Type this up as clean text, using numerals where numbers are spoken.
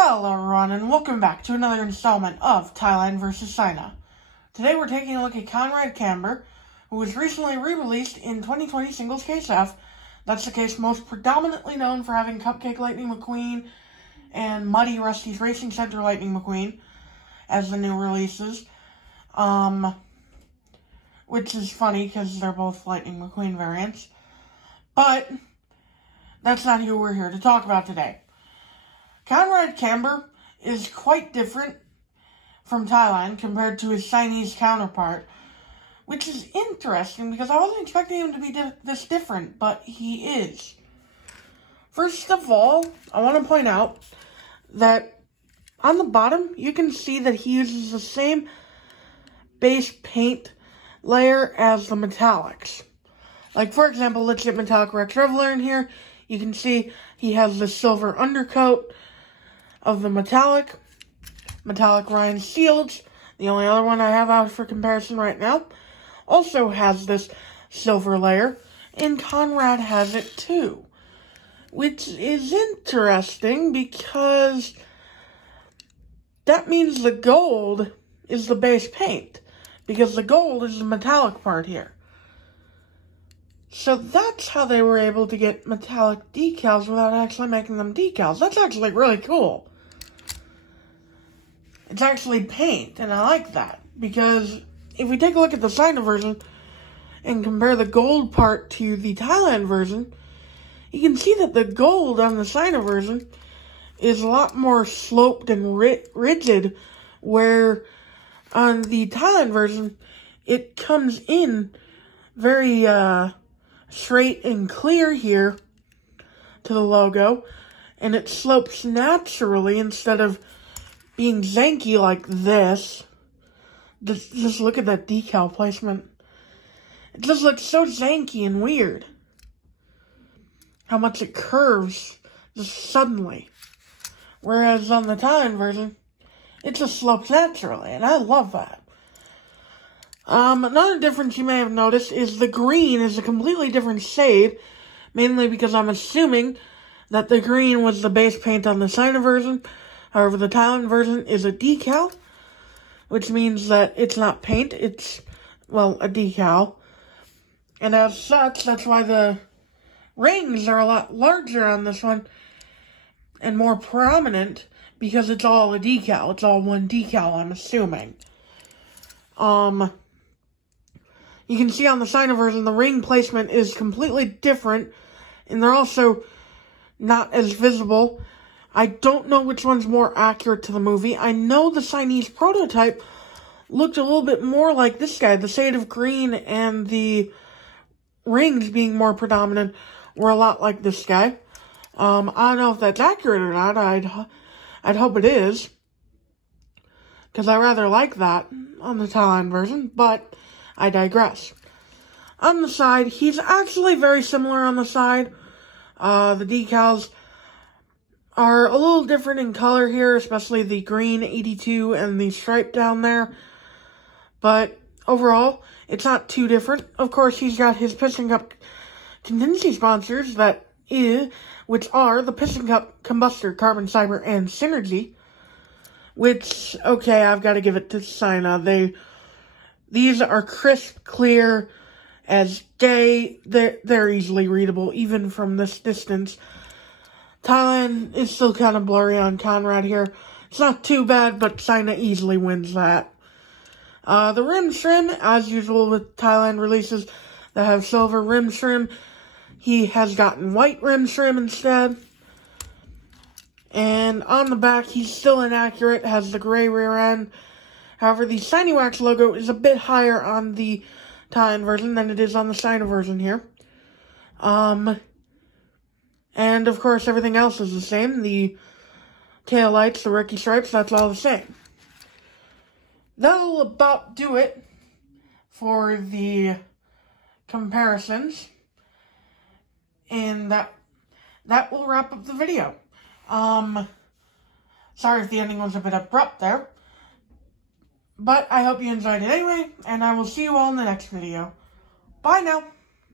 Hello everyone, and welcome back to another installment of Thailand vs. China. Today we're taking a look at Conrad Camber, who was recently re-released in 2020 Singles Case F. That's the case most predominantly known for having Cupcake Lightning McQueen and Muddy Rusty's Racing Center Lightning McQueen as the new releases. Which is funny because they're both Lightning McQueen variants. But that's not who we're here to talk about today. Conrad Camber is quite different from Thailand compared to his Chinese counterpart, which is interesting because I wasn't expecting him to be this different, but he is. First of all, I want to point out that on the bottom, you can see that he uses the same base paint layer as the metallics. Like, for example, let's get Metallic Rex Reveler in here. You can see he has the silver undercoat of the metallic Ryan Shields, the only other one I have out for comparison right now, also has this silver layer, and Conrad has it too. Which is interesting because that means the gold is the base paint, because the gold is the metallic part here. So that's how they were able to get metallic decals without actually making them decals. That's actually really cool. It's actually paint, and I like that. Because if we take a look at the China version and compare the gold part to the Thailand version, you can see that the gold on the China version is a lot more sloped and rigid, where on the Thailand version, it comes in very straight and clear here to the logo, and it slopes naturally instead of being janky like this. Just look at that decal placement. It just looks so janky and weird. How much it curves just suddenly. Whereas on the Thailand version, it just slopes naturally, and I love that. Another difference you may have noticed is the green is a completely different shade, mainly because I'm assuming that the green was the base paint on the China version. However, the Thailand version is a decal, which means that it's not paint, it's, well, a decal. And as such, that's why the rings are a lot larger on this one and more prominent, because it's all a decal. It's all one decal, I'm assuming. You can see on the China version, the ring placement is completely different, and they're also not as visible. I don't know which one's more accurate to the movie. I know the Chinese prototype looked a little bit more like this guy. The shade of green and the rings being more predominant were a lot like this guy. I don't know if that's accurate or not. I'd hope it is, because I rather like that on the Thailand version, but I digress. On the side, he's actually very similar on the side. The decals are a little different in color here, especially the green 82 and the stripe down there. But overall, it's not too different. Of course, he's got his Piston Cup contingency sponsors which are the Piston Cup, Combustor, Carbon Cyber, and Synergy. Which, okay, I've got to give it to China. These are crisp, clear as day. They're easily readable, even from this distance. Thailand is still kind of blurry on Conrad here. It's not too bad, but China easily wins that. The rim trim, as usual with Thailand releases that have silver rim trim, he has gotten white rim trim instead. And on the back, he's still inaccurate, has the gray rear end. However, the Shiny Wax logo is a bit higher on the Thailand version than it is on the China version here. And, of course, everything else is the same. The tail lights, the Ricky stripes, that's all the same. That'll about do it for the comparisons. And that will wrap up the video. Sorry if the ending was a bit abrupt there. But I hope you enjoyed it anyway, and I will see you all in the next video. Bye now!